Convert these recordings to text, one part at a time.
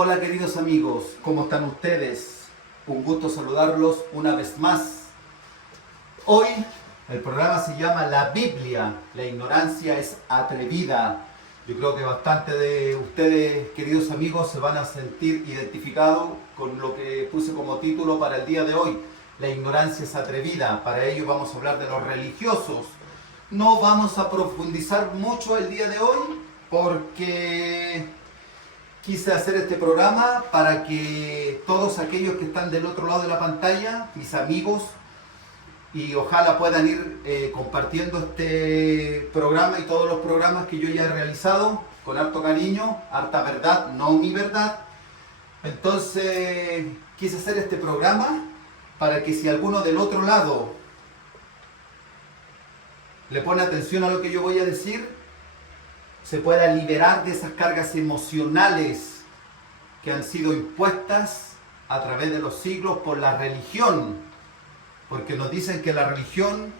Hola queridos amigos, ¿cómo están ustedes? Un gusto saludarlos una vez más. Hoy el programa se llama La Biblia, la ignorancia es atrevida. Yo creo que bastante de ustedes, queridos amigos, se van a sentir identificados con lo que puse como título para el día de hoy. La ignorancia es atrevida. Para ello vamos a hablar de los religiosos. No vamos a profundizar mucho el día de hoy porque quise hacer este programa para que todos aquellos que están del otro lado de la pantalla, mis amigos, y ojalá puedan ir compartiendo este programa y todos los programas que yo ya he realizado con harto cariño, harta verdad, no mi verdad. Entonces quise hacer este programa para que si alguno del otro lado le pone atención a lo que yo voy a decir, se pueda liberar de esas cargas emocionales que han sido impuestas a través de los siglos por la religión. Porque nos dicen que la religión,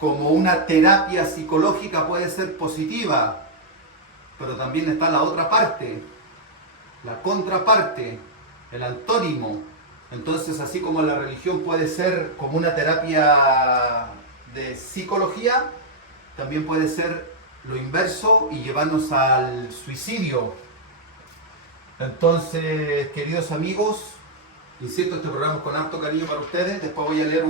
como una terapia psicológica, puede ser positiva, pero también está la otra parte, la contraparte, el antónimo. Entonces, así como la religión puede ser como una terapia de psicología, también puede ser lo inverso y llevarnos al suicidio. Entonces, queridos amigos, insisto, este programa es con harto cariño para ustedes. Después voy a leer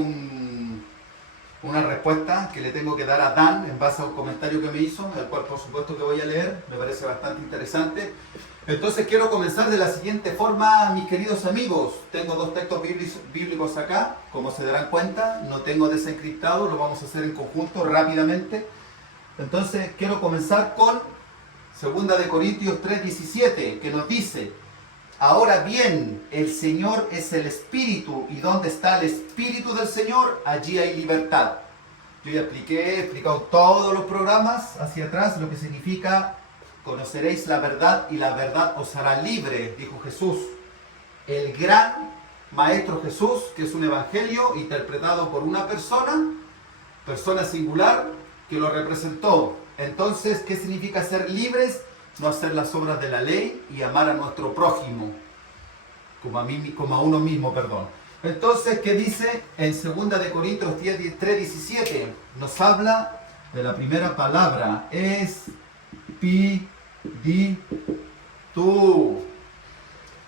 una respuesta que le tengo que dar a Dan en base a un comentario que me hizo, el cual por supuesto que voy a leer, me parece bastante interesante. Entonces quiero comenzar de la siguiente forma, mis queridos amigos. Tengo dos textos bíblicos acá, como se darán cuenta, no tengo desencriptado, lo vamos a hacer en conjunto rápidamente. Entonces quiero comenzar con 2 Corintios 3:17, que nos dice: ahora bien, el Señor es el Espíritu, y donde está el Espíritu del Señor, allí hay libertad. Yo ya he explicado todos los programas hacia atrás lo que significa: conoceréis la verdad y la verdad os hará libre, dijo Jesús. El gran Maestro Jesús, que es un evangelio interpretado por una persona singular, que lo representó. Entonces, ¿qué significa ser libres? No hacer las obras de la ley y amar a nuestro prójimo, como a uno mismo, perdón. Entonces, ¿qué dice en 2 Corintios 3:17? Nos habla de la primera palabra, espíritu.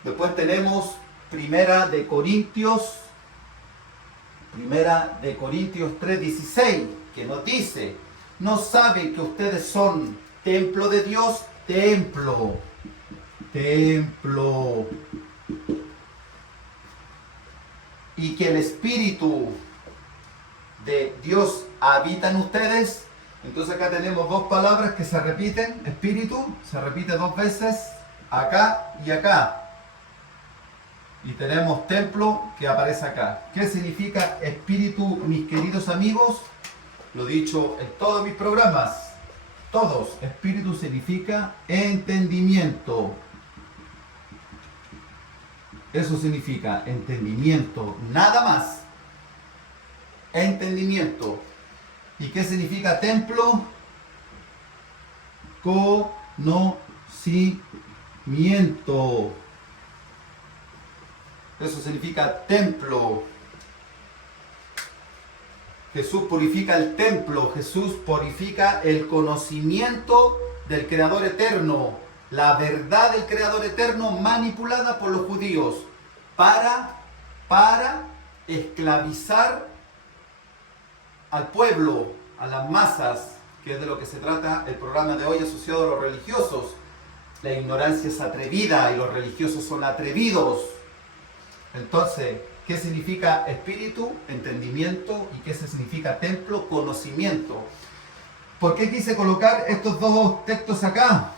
Después tenemos 1 Corintios 3:16, que nos dice: ¿no sabe que ustedes son templo de Dios? Templo. Y que el Espíritu de Dios habita en ustedes. Entonces acá tenemos dos palabras que se repiten. Espíritu se repite dos veces, acá y acá. Y tenemos templo que aparece acá. ¿Qué significa espíritu, mis queridos amigos? Lo he dicho en todos mis programas. Todos. Espíritu significa entendimiento. Eso significa entendimiento. Nada más. Entendimiento. ¿Y qué significa templo? Conocimiento. Eso significa templo. Jesús purifica el templo, Jesús purifica el conocimiento del Creador eterno, la verdad del Creador eterno manipulada por los judíos para esclavizar al pueblo, a las masas, que es de lo que se trata el programa de hoy asociado a los religiosos. La ignorancia es atrevida y los religiosos son atrevidos. Entonces, ¿qué significa espíritu? Entendimiento. ¿Y qué significa templo? Conocimiento. ¿Por qué quise colocar estos dos textos acá?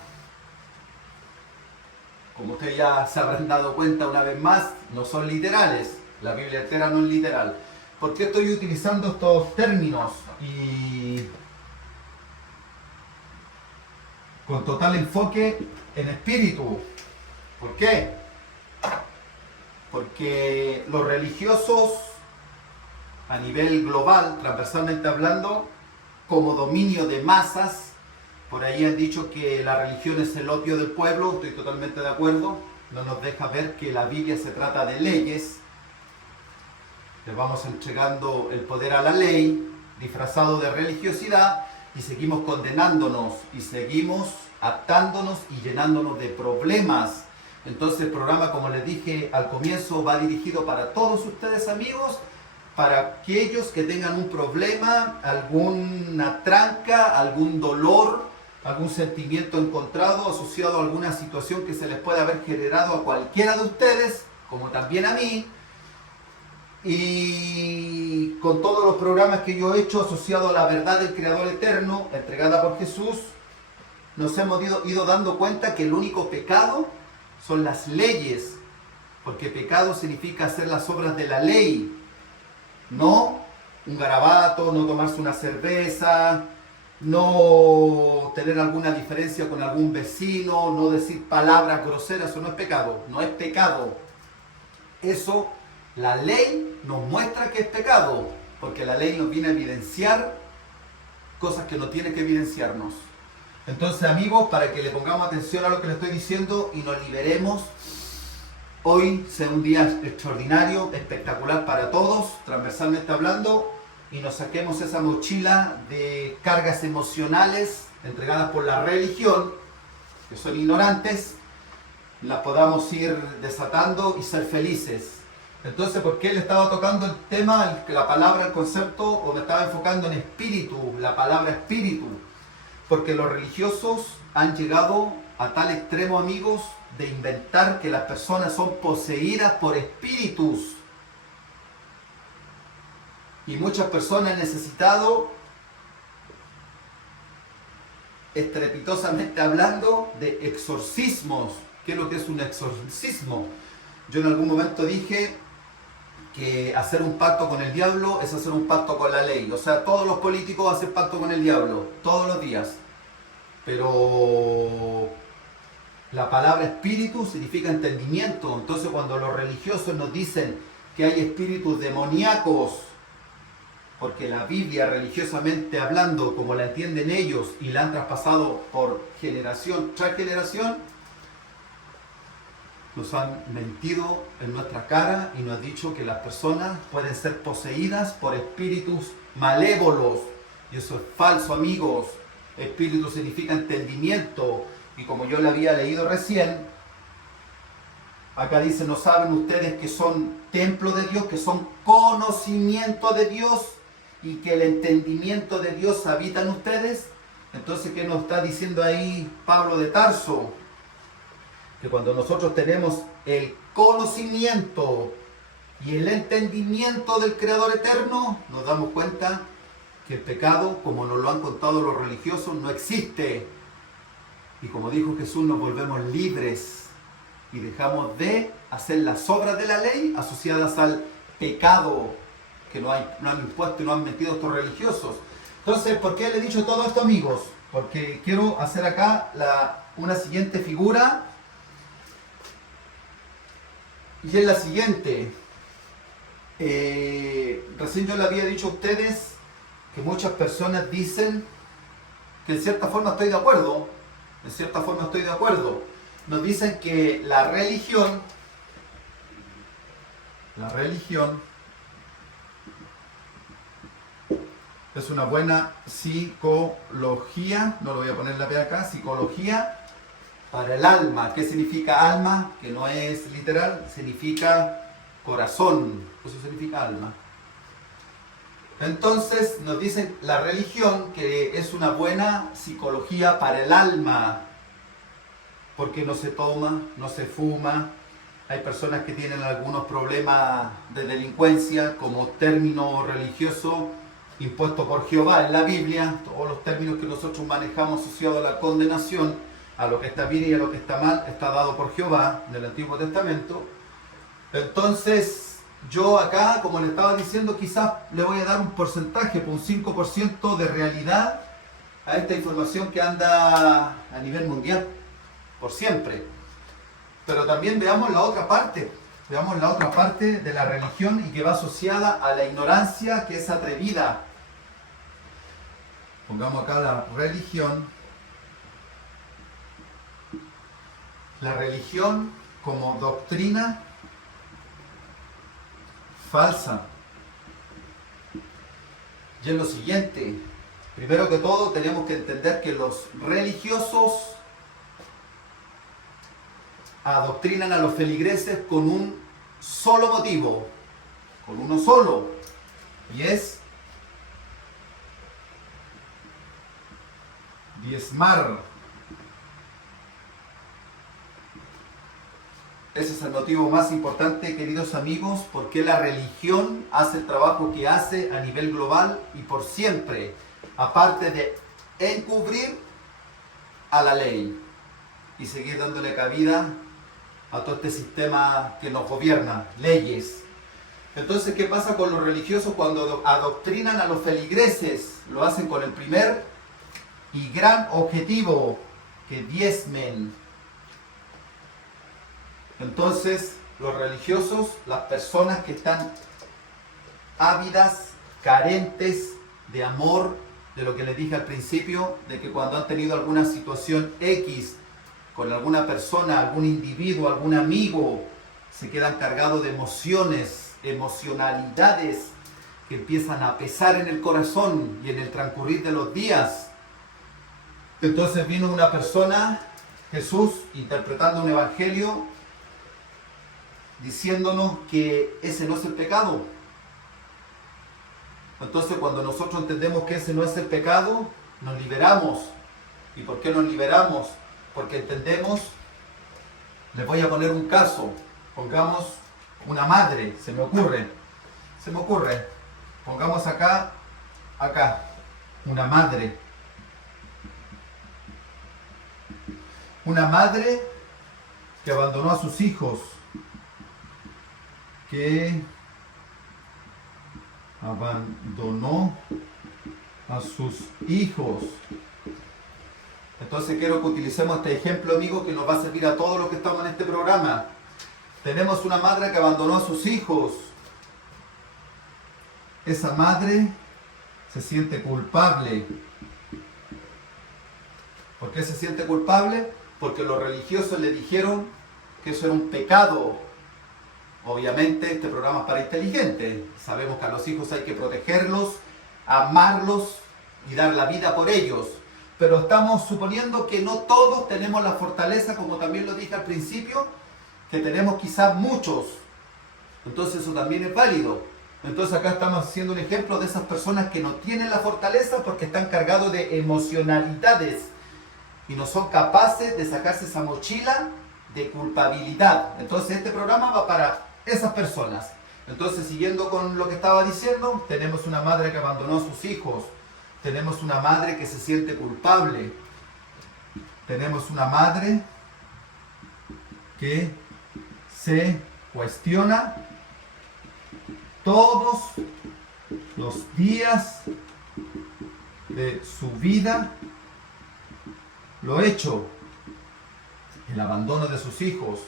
Como ustedes ya se habrán dado cuenta una vez más, no son literales. La Biblia entera no es literal. ¿Por qué estoy utilizando estos términos? Y con total enfoque en espíritu. ¿Por qué? Porque los religiosos, a nivel global, transversalmente hablando, como dominio de masas, por ahí han dicho que la religión es el opio del pueblo, estoy totalmente de acuerdo. no nos deja ver que la Biblia se trata de leyes. Le vamos entregando el poder a la ley, disfrazado de religiosidad, y seguimos condenándonos, y seguimos atándonos y llenándonos de problemas. Entonces el programa, como les dije al comienzo, va dirigido para todos ustedes, amigos, para aquellos que tengan un problema, alguna tranca, algún dolor, algún sentimiento encontrado asociado a alguna situación que se les pueda haber generado a cualquiera de ustedes, como también a mí. Y con todos los programas que yo he hecho asociados a la verdad del Creador eterno, entregada por Jesús, nos hemos ido dando cuenta que el único pecado son las leyes, porque pecado significa hacer las obras de la ley, no un garabato, no tomarse una cerveza, no tener alguna diferencia con algún vecino, no decir palabras groseras. Eso no es pecado, no es pecado. Eso, la ley nos muestra que es pecado, porque la ley nos viene a evidenciar cosas que no tiene que evidenciarnos. Entonces, amigos, para que le pongamos atención a lo que le estoy diciendo y nos liberemos, hoy sea un día extraordinario, espectacular para todos, transversalmente hablando, y nos saquemos esa mochila de cargas emocionales entregadas por la religión, que son ignorantes, las podamos ir desatando y ser felices. Entonces, ¿por qué le estaba tocando el tema, la palabra, el concepto, o me estaba enfocando en espíritu, la palabra espíritu? Porque los religiosos han llegado a tal extremo, amigos, de inventar que las personas son poseídas por espíritus. Y muchas personas han necesitado, estrepitosamente hablando, de exorcismos. ¿Qué es lo que es un exorcismo? Yo en algún momento dije que hacer un pacto con el diablo es hacer un pacto con la ley. O sea, todos los políticos hacen pacto con el diablo, todos los días. Pero la palabra espíritu significa entendimiento. Entonces, cuando los religiosos nos dicen que hay espíritus demoníacos, porque la Biblia, religiosamente hablando, como la entienden ellos y la han traspasado por generación tras generación, nos han mentido en nuestra cara y nos han dicho que las personas pueden ser poseídas por espíritus malévolos. Y eso es falso, amigos. Espíritu significa entendimiento. Y como yo le había leído recién, acá dice, ¿no saben ustedes que son templo de Dios, que son conocimiento de Dios y que el entendimiento de Dios habita en ustedes? Entonces, ¿qué nos está diciendo ahí Pablo de Tarso? Que cuando nosotros tenemos el conocimiento y el entendimiento del Creador eterno, nos damos cuenta que el pecado, como nos lo han contado los religiosos, no existe. Y como dijo Jesús, nos volvemos libres y dejamos de hacer las obras de la ley asociadas al pecado que no han impuesto y no han metido estos religiosos. Entonces, ¿por qué le he dicho todo esto, amigos? Porque quiero hacer acá una siguiente figura. Y es la siguiente. Recién yo le había dicho a ustedes que muchas personas dicen que en cierta forma estoy de acuerdo. En cierta forma estoy de acuerdo. Nos dicen que la religión es una buena psicología, no lo voy a poner la P acá, psicología para el alma. ¿Qué significa alma? Que no es literal, significa corazón, eso significa alma. Entonces nos dicen la religión que es una buena psicología para el alma, porque no se toma, no se fuma. Hay personas que tienen algunos problemas de delincuencia como término religioso impuesto por Jehová en la Biblia. Todos los términos que nosotros manejamos asociados a la condenación, a lo que está bien y a lo que está mal, está dado por Jehová en el Antiguo Testamento. Entonces, yo acá, como le estaba diciendo, quizás le voy a dar un porcentaje, un 5% de realidad a esta información que anda a nivel mundial, por siempre. Pero también veamos la otra parte de la religión y que va asociada a la ignorancia, que es atrevida. Pongamos acá la religión. La religión como doctrina falsa. Y es lo siguiente, primero que todo tenemos que entender que los religiosos adoctrinan a los feligreses con un solo motivo, con uno solo, y es diezmar. Ese es el motivo más importante, queridos amigos, porque la religión hace el trabajo que hace a nivel global y por siempre, aparte de encubrir a la ley y seguir dándole cabida a todo este sistema que nos gobierna, leyes. Entonces, ¿qué pasa con los religiosos cuando adoctrinan a los feligreses? Lo hacen con el primer y gran objetivo, que diezmen. Entonces, los religiosos, las personas que están ávidas, carentes de amor, de lo que les dije al principio, de que cuando han tenido alguna situación X con alguna persona, algún individuo, algún amigo, se quedan cargados de emociones, emocionalidades que empiezan a pesar en el corazón y en el transcurrir de los días. Entonces vino una persona, Jesús, interpretando un evangelio, diciéndonos que ese no es el pecado. Entonces, cuando nosotros entendemos que ese no es el pecado, nos liberamos. ¿Y por qué nos liberamos? Porque entendemos, les voy a poner un caso, pongamos una madre, se me ocurre, pongamos acá, una madre que abandonó a sus hijos, Entonces quiero que utilicemos este ejemplo, amigo, que nos va a servir a todos los que estamos en este programa. Tenemos una madre que abandonó a sus hijos. Esa madre se siente culpable. ¿Por qué se siente culpable? Porque los religiosos le dijeron que eso era un pecado. Obviamente este programa es para inteligentes. Sabemos que a los hijos hay que protegerlos, amarlos y dar la vida por ellos. Pero estamos suponiendo que no todos tenemos la fortaleza, como también lo dije al principio, que tenemos quizás muchos. Entonces eso también es válido. Entonces acá estamos haciendo un ejemplo de esas personas que no tienen la fortaleza porque están cargados de emocionalidades y no son capaces de sacarse esa mochila de culpabilidad. Entonces este programa va para esas personas. Entonces, siguiendo con lo que estaba diciendo, tenemos una madre que abandonó a sus hijos, tenemos una madre que se siente culpable, tenemos una madre que se cuestiona todos los días de su vida lo hecho, el abandono de sus hijos.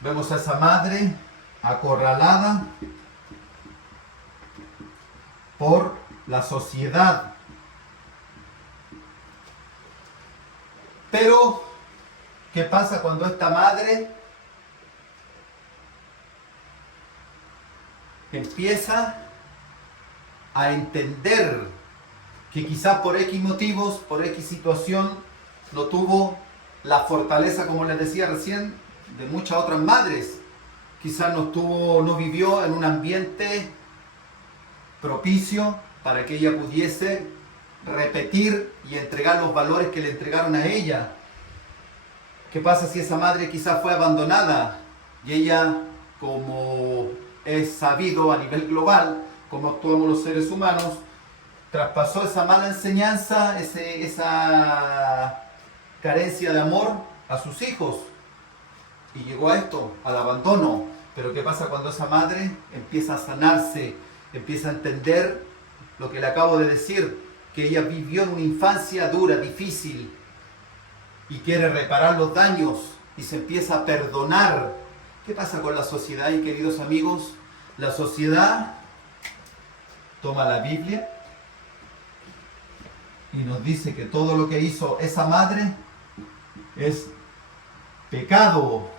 Vemos a esa madre acorralada por la sociedad. Pero, ¿qué pasa cuando esta madre empieza a entender que quizás por X motivos, por X situación, no tuvo la fortaleza, como les decía recién, de muchas otras madres? Quizás no vivió en un ambiente propicio para que ella pudiese repetir y entregar los valores que le entregaron a ella. ¿Qué pasa si esa madre quizás fue abandonada y ella, como es sabido a nivel global, como actuamos los seres humanos, traspasó esa mala enseñanza, esa carencia de amor a sus hijos? Y llegó a esto, al abandono. Pero ¿qué pasa cuando esa madre empieza a sanarse, empieza a entender lo que le acabo de decir, que ella vivió en una infancia dura, difícil, y quiere reparar los daños y se empieza a perdonar? ¿Qué pasa con la sociedad, y queridos amigos? La sociedad toma la Biblia y nos dice que todo lo que hizo esa madre es pecado.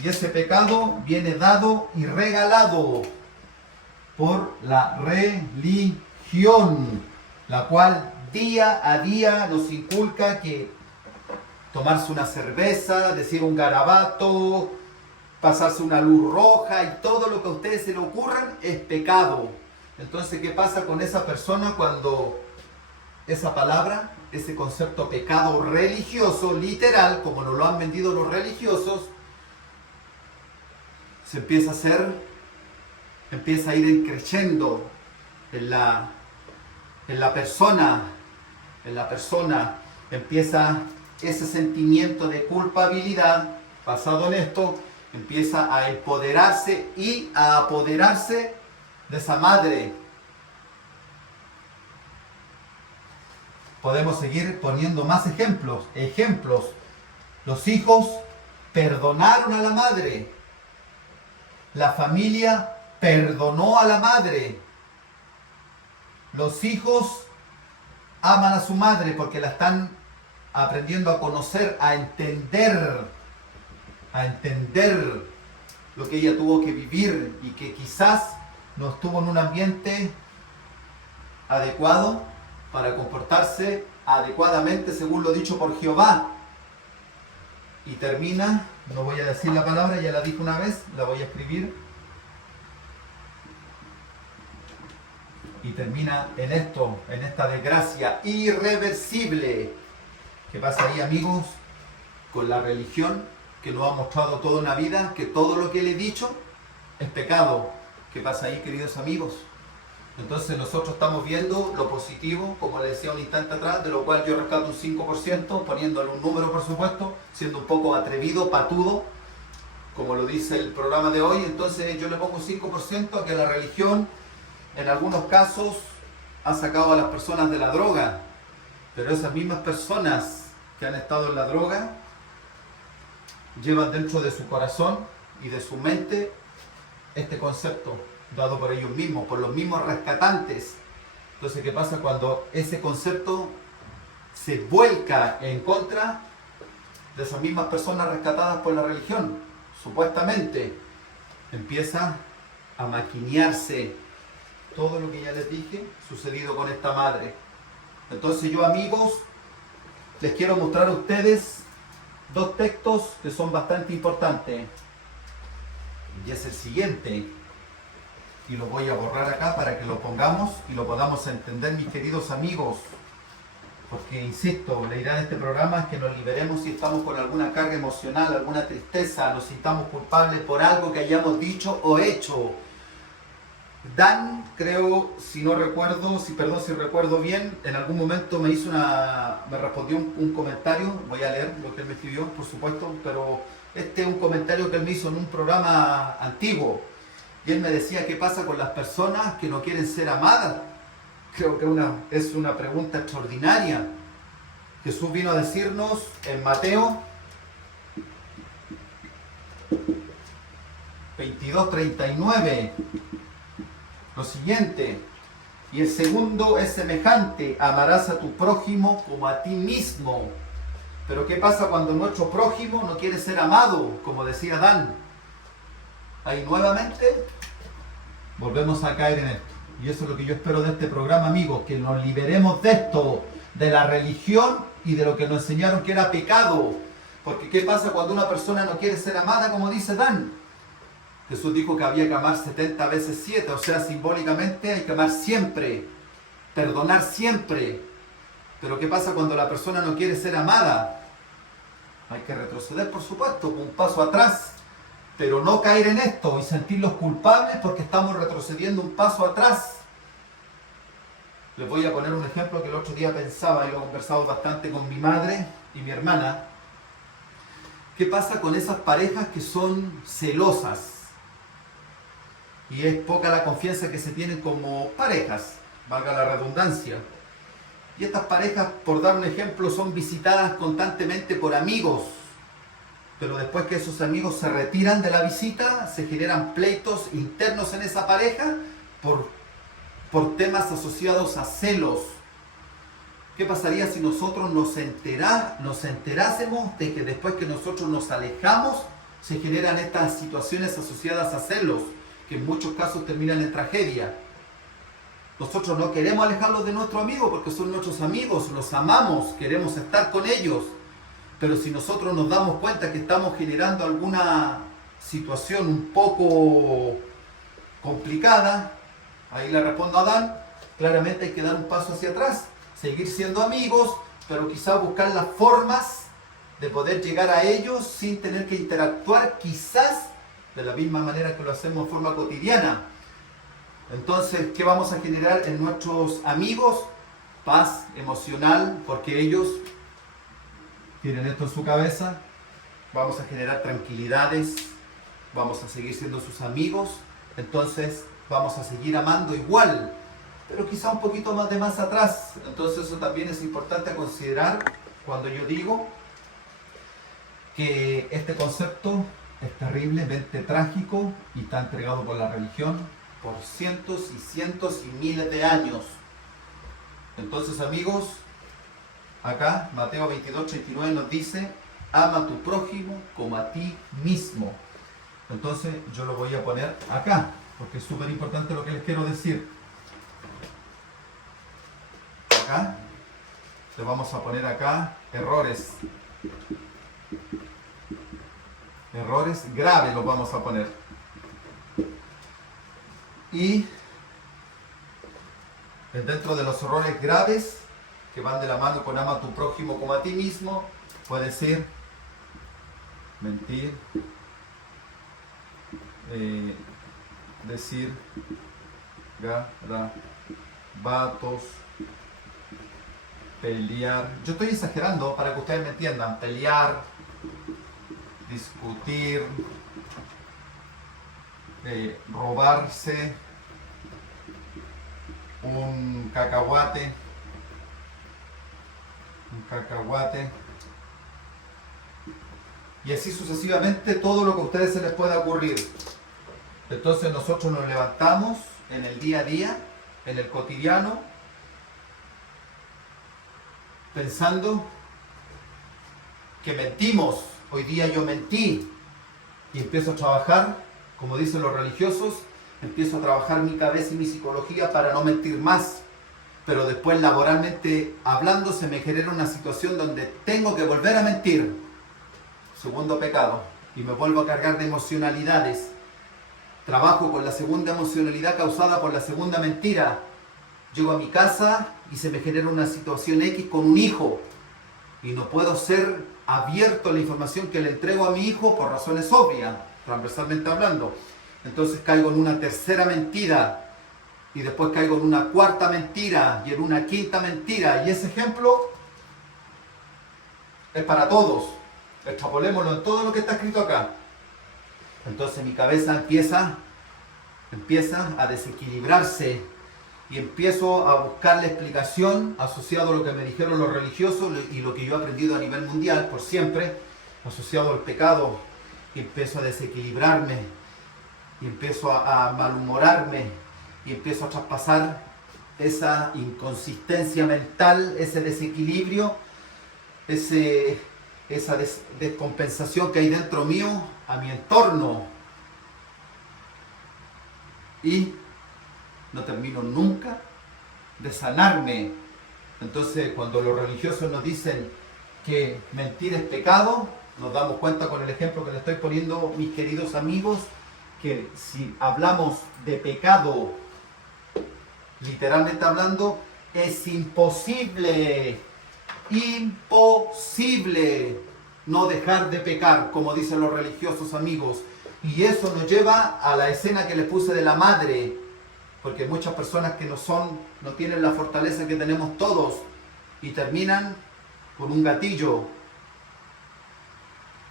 Y ese pecado viene dado y regalado por la religión, la cual día a día nos inculca que tomarse una cerveza, decir un garabato, pasarse una luz roja y todo lo que a ustedes se le ocurran es pecado. Entonces, ¿qué pasa con esa persona cuando esa palabra, ese concepto pecado religioso, literal, como nos lo han vendido los religiosos, se empieza a hacer, empieza a ir creciendo en la persona, empieza ese sentimiento de culpabilidad basado en esto, empieza a empoderarse y a apoderarse de esa madre. Podemos seguir poniendo más ejemplos. Los hijos perdonaron a la madre. La familia perdonó a la madre. Los hijos aman a su madre porque la están aprendiendo a conocer, a entender lo que ella tuvo que vivir y que quizás no estuvo en un ambiente adecuado para comportarse adecuadamente según lo dicho por Jehová. Y termina, no voy a decir la palabra, ya la dije una vez, la voy a escribir. Y termina en esto, en esta desgracia irreversible. ¿Qué pasa ahí, amigos? Con la religión que nos ha mostrado toda una vida que todo lo que le he dicho es pecado. ¿Qué pasa ahí, queridos amigos? Entonces nosotros estamos viendo lo positivo, como les decía un instante atrás, de lo cual yo rescato un 5%, poniéndole un número por supuesto, siendo un poco atrevido, patudo, como lo dice el programa de hoy. Entonces yo le pongo un 5% a que la religión en algunos casos ha sacado a las personas de la droga, pero esas mismas personas que han estado en la droga llevan dentro de su corazón y de su mente este concepto dado por ellos mismos, por los mismos rescatantes. Entonces, ¿qué pasa cuando ese concepto se vuelca en contra de esas mismas personas rescatadas por la religión? Supuestamente empieza a maquinearse todo lo que ya les dije sucedido con esta madre. Entonces yo, amigos, les quiero mostrar a ustedes dos textos que son bastante importantes. Y es el siguiente. Y lo voy a borrar acá para que lo pongamos y lo podamos entender, mis queridos amigos. Porque, insisto, la idea de este programa es que nos liberemos si estamos con alguna carga emocional, alguna tristeza, nos sintamos culpables por algo que hayamos dicho o hecho. Dan, creo, si recuerdo bien, en algún momento me respondió un comentario, voy a leer lo que él me escribió, por supuesto, pero este es un comentario que él me hizo en un programa antiguo. Y él me decía, ¿qué pasa con las personas que no quieren ser amadas? Creo que es una pregunta extraordinaria. Jesús vino a decirnos en Mateo 22:39 lo siguiente: y el segundo es semejante, amarás a tu prójimo como a ti mismo. Pero ¿qué pasa cuando nuestro prójimo no quiere ser amado? Como decía Dan, ahí nuevamente volvemos a caer en esto. Y eso es lo que yo espero de este programa, amigos, que nos liberemos de esto, de la religión y de lo que nos enseñaron que era pecado. Porque ¿qué pasa cuando una persona no quiere ser amada, como dice Dan? Jesús dijo que había que amar 70 veces 7, o sea, simbólicamente hay que amar siempre, perdonar siempre. Pero ¿qué pasa cuando la persona no quiere ser amada? Hay que retroceder, por supuesto, un paso atrás, pero no caer en esto y sentirlos culpables porque estamos retrocediendo un paso atrás. Les voy a poner un ejemplo que el otro día pensaba, y lo he conversado bastante con mi madre y mi hermana. ¿Qué pasa con esas parejas que son celosas? Y es poca la confianza que se tienen como parejas, valga la redundancia. Y estas parejas, por dar un ejemplo, son visitadas constantemente por amigos. Pero después que esos amigos se retiran de la visita, se generan pleitos internos en esa pareja por temas asociados a celos. ¿Qué pasaría si nosotros nos enterásemos de que después que nosotros nos alejamos, se generan estas situaciones asociadas a celos, que en muchos casos terminan en tragedia. Nosotros no queremos alejarlos de nuestro amigo porque son nuestros amigos, los amamos, queremos estar con ellos. Pero si nosotros nos damos cuenta que estamos generando alguna situación un poco complicada, ahí le respondo a Dan, claramente hay que dar un paso hacia atrás, seguir siendo amigos, pero quizás buscar las formas de poder llegar a ellos sin tener que interactuar quizás de la misma manera que lo hacemos de forma cotidiana. Entonces, ¿qué vamos a generar en nuestros amigos? Paz emocional, porque ellos tienen esto en su cabeza. Vamos a generar tranquilidades, vamos a seguir siendo sus amigos, entonces vamos a seguir amando igual, pero quizá un poquito más de más atrás. Entonces eso también es importante considerar cuando yo digo que este concepto es terriblemente trágico y está entregado por la religión por cientos y cientos y miles de años. Entonces, amigos, acá Mateo 22:39 nos dice: ama a tu prójimo como a ti mismo. Entonces yo lo voy a poner acá, porque es súper importante lo que les quiero decir. Acá, le vamos a poner acá errores. Errores graves los vamos a poner. Y dentro de los errores graves, que van de la mano con ama a tu prójimo como a ti mismo, puede ser mentir, decir garabatos, pelear. Yo estoy exagerando para que ustedes me entiendan. Pelear, discutir, robarse un cacahuate, y así sucesivamente todo lo que a ustedes se les pueda ocurrir. Entonces nosotros nos levantamos en el día a día, en el cotidiano, pensando que mentimos. Hoy día yo mentí y empiezo a trabajar, como dicen los religiosos, empiezo a trabajar mi cabeza y mi psicología para no mentir más. Pero después, laboralmente hablando, se me genera una situación donde tengo que volver a mentir. Segundo pecado. Y me vuelvo a cargar de emocionalidades. Trabajo con la segunda emocionalidad causada por la segunda mentira. Llego a mi casa y se me genera una situación X con un hijo. Y no puedo ser abierto a la información que le entrego a mi hijo por razones obvias, transversalmente hablando. Entonces caigo en una tercera mentira. Y después caigo en una cuarta mentira y en una quinta mentira. Y ese ejemplo es para todos. Extrapolémoslo en todo lo que está escrito acá. Entonces mi cabeza empieza a desequilibrarse y empiezo a buscar la explicación asociado a lo que me dijeron los religiosos y lo que yo he aprendido a nivel mundial por siempre, asociado al pecado, y empiezo a desequilibrarme y empiezo a malhumorarme y empiezo a traspasar esa inconsistencia mental, ese desequilibrio, esa descompensación que hay dentro mío a mi entorno, y no termino nunca de sanarme. Entonces, cuando los religiosos nos dicen que mentir es pecado, nos damos cuenta con el ejemplo que le estoy poniendo, mis queridos amigos, que si hablamos de pecado, literalmente hablando, es imposible no dejar de pecar, como dicen los religiosos, amigos. Y eso nos lleva a la escena que les puse de la madre, porque muchas personas que no tienen la fortaleza que tenemos todos y terminan con un gatillo.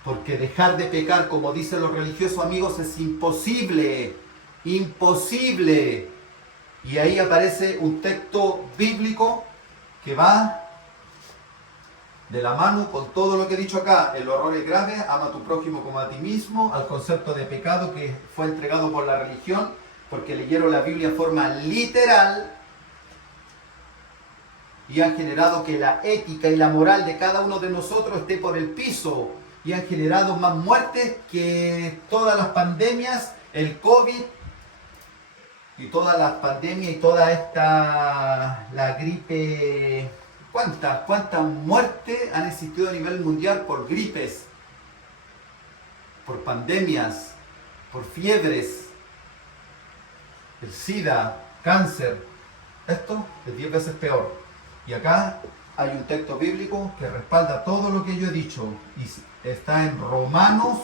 Porque dejar de pecar, como dicen los religiosos, amigos, es imposible. Y ahí aparece un texto bíblico que va de la mano con todo lo que he dicho acá. El horror es grave, ama a tu prójimo como a ti mismo, al concepto de pecado que fue entregado por la religión, porque leyeron la Biblia en forma literal y han generado que la ética y la moral de cada uno de nosotros esté por el piso. y han generado más muertes que todas las pandemias, el COVID y todas las pandemias y toda la gripe. ¿Cuántas muertes han existido a nivel mundial por gripes, por pandemias, por fiebres, el SIDA, cáncer? Esto es 10 veces peor. Y acá hay un texto bíblico que respalda todo lo que yo he dicho. Y está en Romanos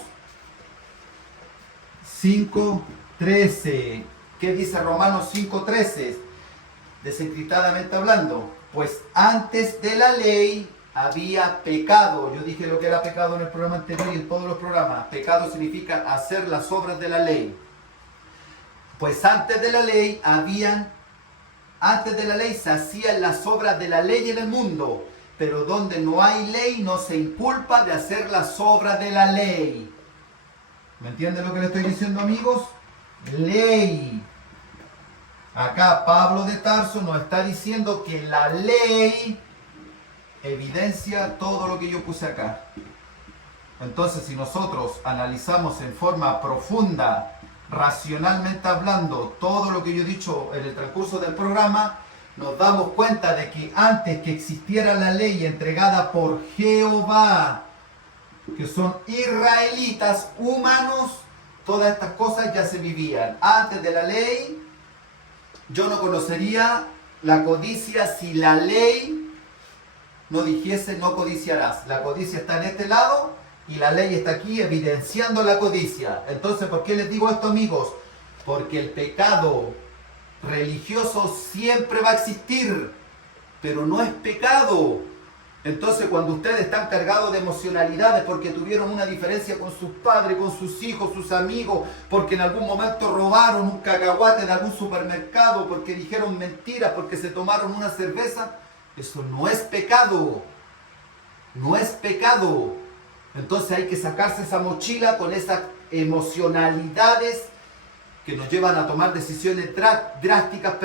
5:13. ¿Qué dice Romanos 5:13? Desencriptadamente hablando. Pues antes de la ley había pecado. Yo dije lo que era pecado en el programa anterior y en todos los programas. Pecado significa hacer las obras de la ley. Pues antes de la ley se hacían las obras de la ley en el mundo, pero donde no hay ley no se inculpa de hacer las obras de la ley. ¿Me entienden lo que le estoy diciendo, amigos? Ley. Acá Pablo de Tarso nos está diciendo que la ley evidencia todo lo que yo puse acá. Entonces, si nosotros analizamos en forma profunda, racionalmente hablando, todo lo que yo he dicho en el transcurso del programa, nos damos cuenta de que antes que existiera la ley entregada por Jehová, que son israelitas humanos, todas estas cosas ya se vivían. Antes de la ley, yo no conocería la codicia si la ley no dijese no codiciarás. La codicia está en este lado y la ley está aquí evidenciando la codicia. Entonces, ¿por qué les digo esto, amigos? Porque el pecado religioso siempre va a existir, pero no es pecado. Entonces, cuando ustedes están cargados de emocionalidades porque tuvieron una diferencia con sus padres, con sus hijos, sus amigos, porque en algún momento robaron un cacahuate de algún supermercado, porque dijeron mentiras, porque se tomaron una cerveza, eso no es pecado. No es pecado. Entonces hay que sacarse esa mochila con esas emocionalidades que nos llevan a tomar decisiones drásticas,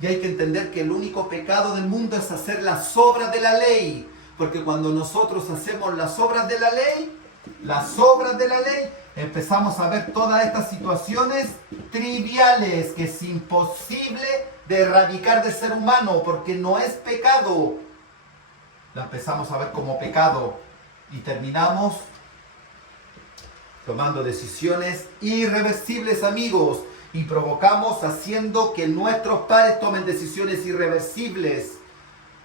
y hay que entender que el único pecado del mundo es hacer las obras de la ley, porque cuando nosotros hacemos las obras de la ley, empezamos a ver todas estas situaciones triviales que es imposible de erradicar del ser humano, porque no es pecado. La empezamos a ver como pecado y terminamos tomando decisiones irreversibles, amigos, y provocamos haciendo que nuestros padres tomen decisiones irreversibles.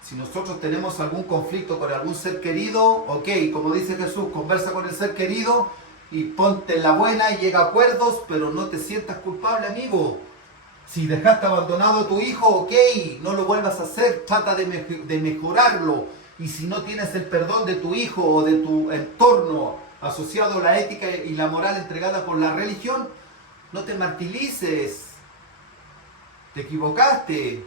Si nosotros tenemos algún conflicto con algún ser querido, ok, como dice Jesús, conversa con el ser querido y ponte en la buena y llega a acuerdos, pero no te sientas culpable, amigo. Si dejaste abandonado a tu hijo, ok, no lo vuelvas a hacer, trata de mejorarlo. Y si no tienes el perdón de tu hijo o de tu entorno asociado a la ética y la moral entregada por la religión, no te martirices. Te equivocaste.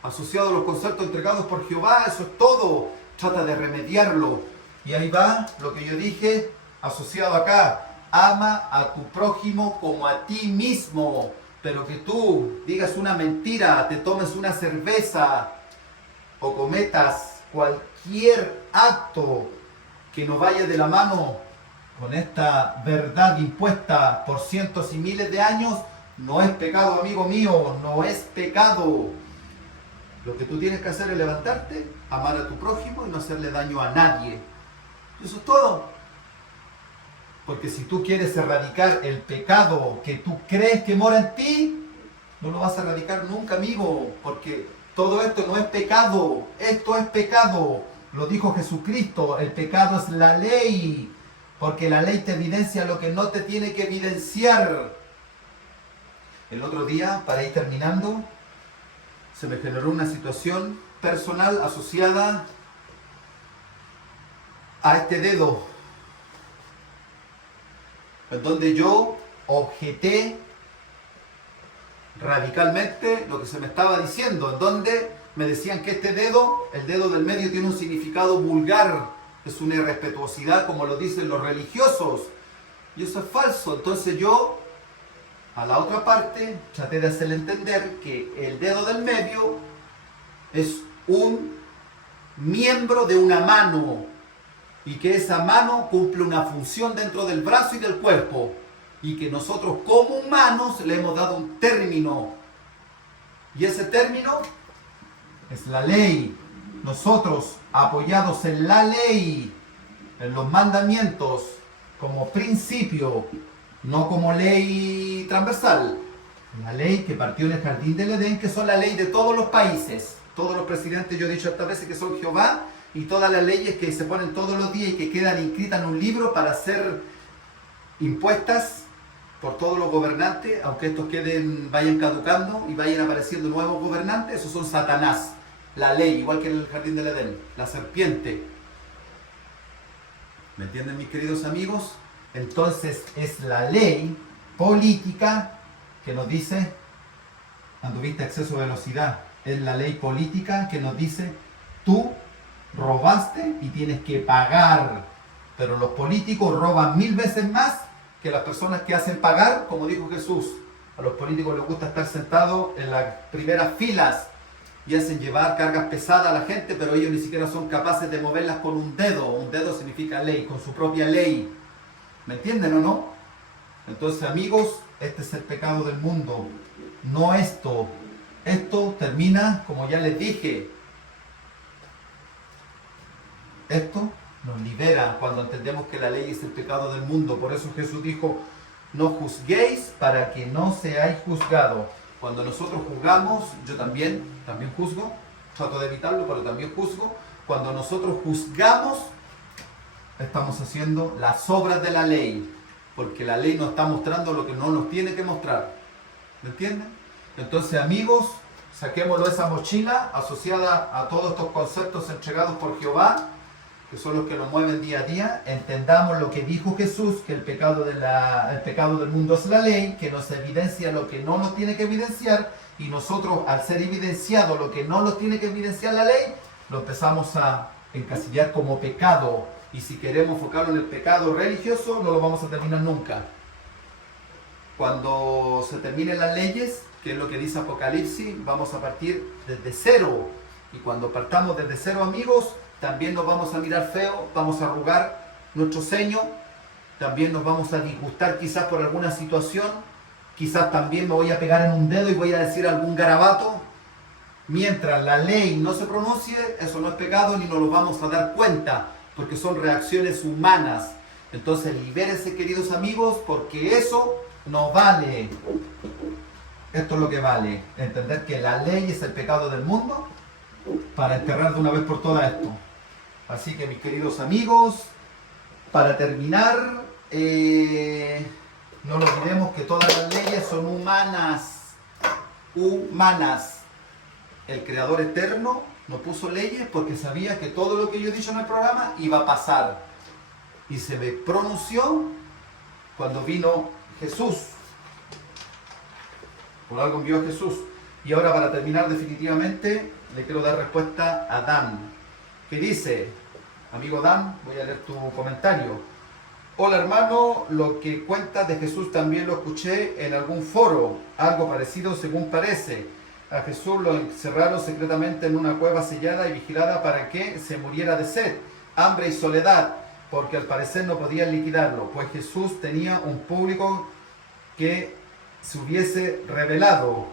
Asociado a los conceptos entregados por Jehová, eso es todo. Trata de remediarlo. Y ahí va lo que yo dije, asociado acá. Ama a tu prójimo como a ti mismo. Pero que tú digas una mentira, te tomes una cerveza o cometas cualquier acto que no vaya de la mano con esta verdad impuesta por cientos y miles de años, no es pecado, amigo mío, no es pecado. Lo que tú tienes que hacer es levantarte, amar a tu prójimo y no hacerle daño a nadie. Eso es todo. Porque si tú quieres erradicar el pecado que tú crees que mora en ti, no lo vas a erradicar nunca, amigo, porque todo esto no es pecado, esto es pecado. Lo dijo Jesucristo, el pecado es la ley, porque la ley te evidencia lo que no te tiene que evidenciar. El otro día, para ir terminando, se me generó una situación personal asociada a este dedo, en donde yo objeté radicalmente lo que se me estaba diciendo, en donde me decían que este dedo, el dedo del medio, tiene un significado vulgar, es una irrespetuosidad como lo dicen los religiosos, y eso es falso. Entonces yo, a la otra parte, traté de hacerle entender que el dedo del medio es un miembro de una mano, y que esa mano cumple una función dentro del brazo y del cuerpo, y que nosotros como humanos le hemos dado un término, y ese término es la ley. Nosotros, apoyados en la ley, en los mandamientos, como principio, no como ley transversal, la ley que partió en el jardín del Edén, que son la ley de todos los países, todos los presidentes, yo he dicho esta vez que son Jehová, y todas las leyes que se ponen todos los días y que quedan inscritas en un libro para ser impuestas por todos los gobernantes, aunque estos vayan caducando y vayan apareciendo nuevos gobernantes, esos son Satanás, la ley, igual que en el jardín del Edén, la serpiente. ¿Me entienden, mis queridos amigos? Entonces es la ley política que nos dice, anduviste a exceso de velocidad, es la ley política que nos dice, tú robaste y tienes que pagar. Pero los políticos roban 1000 veces más que las personas que hacen pagar, como dijo Jesús. A los políticos les gusta estar sentados en las primeras filas y hacen llevar cargas pesadas a la gente, pero ellos ni siquiera son capaces de moverlas con un dedo. Un dedo significa ley, con su propia ley. ¿Me entienden o no? Entonces, amigos, este es el pecado del mundo. No esto. Esto termina, como ya les dije, esto nos libera cuando entendemos que la ley es el pecado del mundo. Por eso Jesús dijo, no juzguéis para que no seáis juzgados. Cuando nosotros juzgamos, yo también juzgo, trato de evitarlo, pero también juzgo. Cuando nosotros juzgamos, estamos haciendo las obras de la ley, porque la ley nos está mostrando lo que no nos tiene que mostrar. ¿Me entienden? Entonces, amigos, saquémoslo de esa mochila asociada a todos estos conceptos entregados por Jehová, que son los que nos mueven día a día. Entendamos lo que dijo Jesús, que el pecado del mundo es la ley, que nos evidencia lo que no nos tiene que evidenciar, y nosotros, al ser evidenciado lo que no nos tiene que evidenciar la ley, lo empezamos a encasillar como pecado, y si queremos enfocarlo en el pecado religioso, no lo vamos a terminar nunca. Cuando se terminen las leyes, que es lo que dice Apocalipsis, vamos a partir desde cero, y cuando partamos desde cero, amigos, también nos vamos a mirar feo, vamos a arrugar nuestro ceño, también nos vamos a disgustar quizás por alguna situación, quizás también me voy a pegar en un dedo y voy a decir algún garabato. Mientras la ley no se pronuncie, eso no es pecado ni nos lo vamos a dar cuenta, porque son reacciones humanas. Entonces libérense, queridos amigos, porque eso no vale. Esto es lo que vale, entender que la ley es el pecado del mundo, para enterrar de una vez por todas esto. Así que, mis queridos amigos, para terminar, no nos olvidemos que todas las leyes son humanas. Humanas. El Creador eterno no puso leyes porque sabía que todo lo que yo he dicho en el programa iba a pasar. Y se me pronunció cuando vino Jesús. Por algo envió a Jesús. Y ahora, para terminar definitivamente, le quiero dar respuesta a Dan, que dice, amigo Dan, voy a leer tu comentario. Hola hermano, lo que cuentas de Jesús también lo escuché en algún foro, algo parecido según parece. A Jesús lo encerraron secretamente en una cueva sellada y vigilada para que se muriera de sed, hambre y soledad, porque al parecer no podían liquidarlo, pues Jesús tenía un público que se hubiese revelado.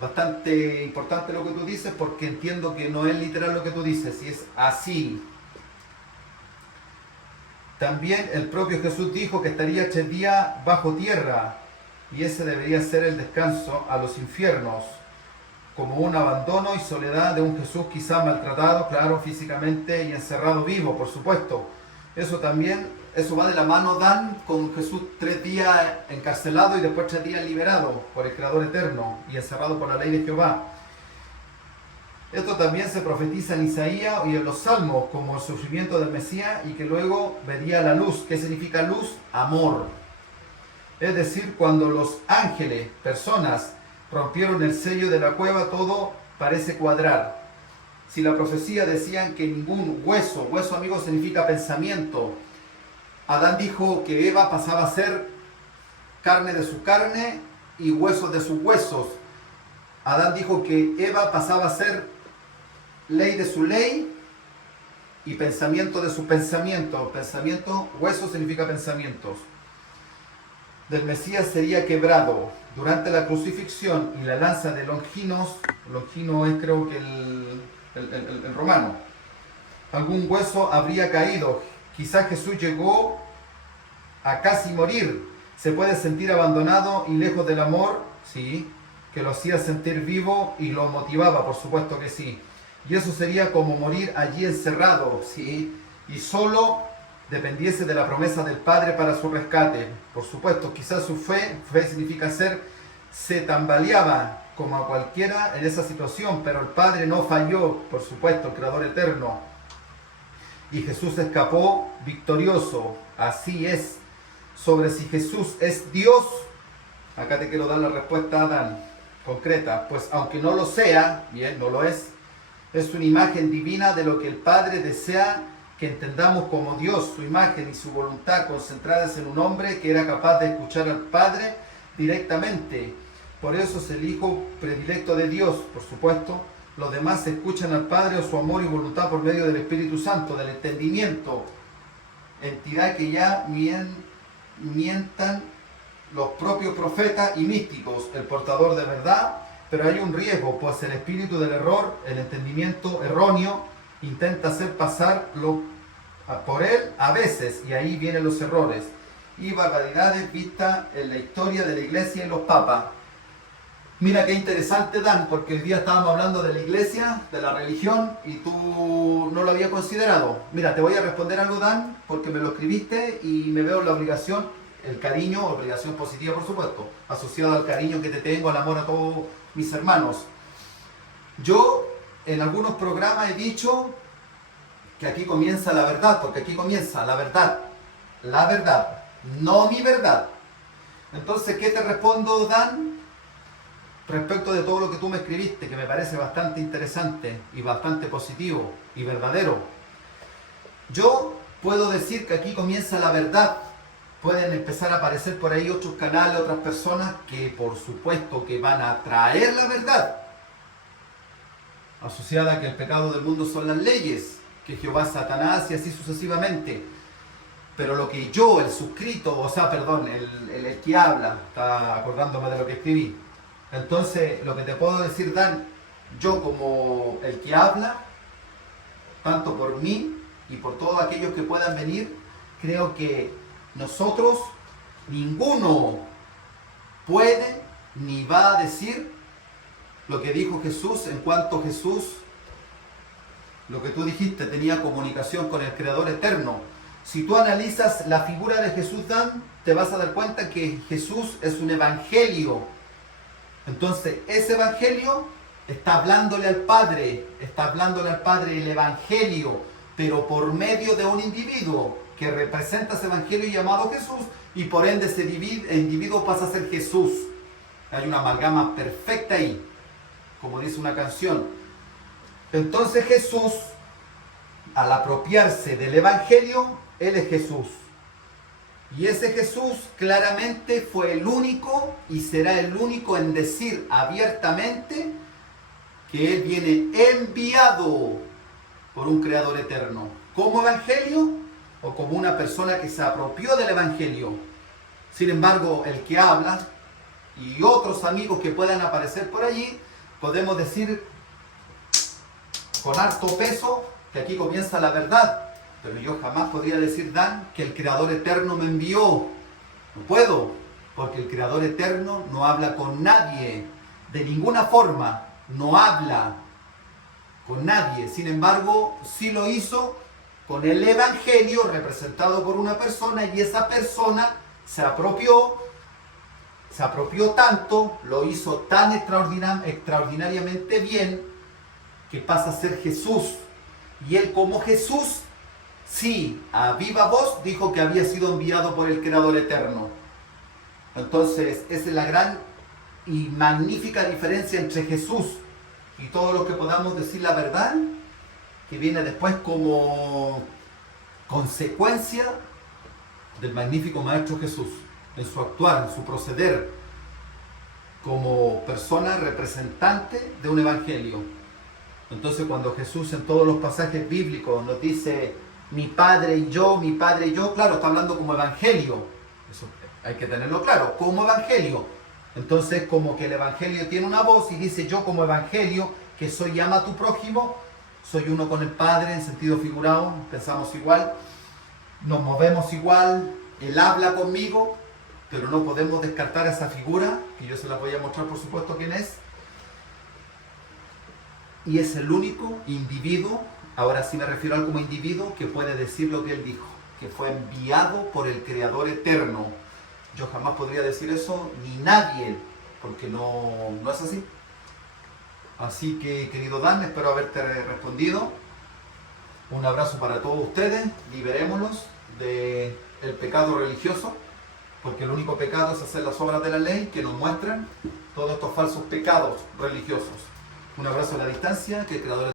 Bastante importante lo que tú dices, porque entiendo que no es literal lo que tú dices, y es así. También el propio Jesús dijo que estaría 3 días bajo tierra, y ese debería ser el descanso a los infiernos, como un abandono y soledad de un Jesús quizá maltratado, claro, físicamente, y encerrado vivo, por supuesto. Eso va de la mano, Dan, con Jesús 3 días encarcelado y después 3 días liberado por el Creador eterno y encerrado por la ley de Jehová. Esto también se profetiza en Isaías y en los Salmos como el sufrimiento del Mesías y que luego vería la luz. ¿Qué significa luz? Amor. Es decir, cuando los ángeles, personas, rompieron el sello de la cueva, todo parece cuadrar. Si la profecía decían que ningún hueso, amigos, significa pensamiento. Adán dijo que Eva pasaba a ser carne de su carne y huesos de sus huesos. Adán dijo que Eva pasaba a ser ley de su ley y pensamiento de sus pensamientos. Pensamiento, hueso significa pensamientos. Del Mesías sería quebrado durante la crucifixión y la lanza de Longinos. Longino es creo que el romano. Algún hueso habría caído. Quizás Jesús llegó a casi morir. Se puede sentir abandonado y lejos del amor, sí, que lo hacía sentir vivo y lo motivaba, por supuesto que sí. Y eso sería como morir allí encerrado, sí, y solo dependiese de la promesa del Padre para su rescate. Por supuesto, quizás su fe significa se tambaleaba como a cualquiera en esa situación, pero el Padre no falló, por supuesto, el Creador eterno. Y Jesús escapó victorioso. Así es. Sobre si Jesús es Dios, acá te quiero dar la respuesta, Adán, concreta. Pues aunque no lo sea, bien, no lo es una imagen divina de lo que el Padre desea que entendamos como Dios, su imagen y su voluntad concentradas en un hombre que era capaz de escuchar al Padre directamente. Por eso es el Hijo predilecto de Dios, por supuesto. Los demás escuchan al Padre o su amor y voluntad por medio del Espíritu Santo, del entendimiento, entidad que ya mientan los propios profetas y místicos, el portador de verdad. Pero hay un riesgo, pues el espíritu del error, el entendimiento erróneo, intenta hacer pasarlo por él a veces, y ahí vienen los errores y barbaridades vistas en la historia de la iglesia y los papas. Mira qué interesante, Dan, porque hoy día estábamos hablando de la iglesia, de la religión, y tú no lo habías considerado. Mira, te voy a responder algo, Dan, porque me lo escribiste y me veo en la obligación, el cariño, obligación positiva, por supuesto, asociado al cariño que te tengo, al amor a todos mis hermanos. Yo en algunos programas he dicho que aquí comienza la verdad, porque aquí comienza la verdad, no mi verdad. Entonces, ¿qué te respondo, Dan? Respecto de todo lo que tú me escribiste, que me parece bastante interesante y bastante positivo y verdadero. Yo puedo decir que aquí comienza la verdad. Pueden empezar a aparecer por ahí otros canales, otras personas que por supuesto que van a traer la verdad, asociada a que el pecado del mundo son las leyes, que Jehová es Satanás y así sucesivamente. Pero lo que yo, el suscrito, el que habla, está acordándome de lo que escribí. Entonces, lo que te puedo decir, Dan, yo como el que habla, tanto por mí y por todos aquellos que puedan venir, creo que nosotros, ninguno puede ni va a decir lo que dijo Jesús, en cuanto Jesús, lo que tú dijiste, tenía comunicación con el Creador eterno. Si tú analizas la figura de Jesús, Dan, te vas a dar cuenta que Jesús es un evangelio. Entonces, ese evangelio está hablándole al Padre el evangelio, pero por medio de un individuo que representa ese evangelio llamado Jesús, y por ende ese individuo pasa a ser Jesús. Hay una amalgama perfecta ahí, como dice una canción. Entonces Jesús, al apropiarse del evangelio, Él es Jesús. Y ese Jesús claramente fue el único y será el único en decir abiertamente que Él viene enviado por un Creador eterno, como evangelio o como una persona que se apropió del evangelio. Sin embargo, el que habla y otros amigos que puedan aparecer por allí, podemos decir con harto peso que aquí comienza la verdad. Pero yo jamás podría decir, Dan, que el Creador eterno me envió. No puedo, porque el Creador eterno no habla con nadie, de ninguna forma, no habla con nadie. Sin embargo, sí lo hizo con el evangelio representado por una persona, y esa persona se apropió tanto, lo hizo tan extraordinariamente bien, que pasa a ser Jesús. Y él, como Jesús, sí, a viva voz dijo que había sido enviado por el Creador eterno. Entonces, esa es la gran y magnífica diferencia entre Jesús y todos los que podamos decir la verdad, que viene después como consecuencia del magnífico Maestro Jesús, en su actuar, en su proceder, como persona representante de un evangelio. Entonces cuando Jesús en todos los pasajes bíblicos nos dice mi padre y yo, claro, está hablando como evangelio. Eso hay que tenerlo claro, como evangelio. Entonces como que el evangelio tiene una voz y dice yo como evangelio, que soy ama a tu prójimo, soy uno con el Padre en sentido figurado, pensamos igual, nos movemos igual, Él habla conmigo, pero no podemos descartar esa figura, que yo se la voy a mostrar por supuesto quién es, y es el único individuo, ahora sí me refiero a él como individuo, que puede decir lo que Él dijo, que fue enviado por el Creador eterno. Yo jamás podría decir eso, ni nadie, porque no es así. Así que, querido Dan, espero haberte respondido. Un abrazo para todos ustedes. Liberémonos del pecado religioso, porque el único pecado es hacer las obras de la ley que nos muestran todos estos falsos pecados religiosos. Un abrazo a la distancia, que el Creador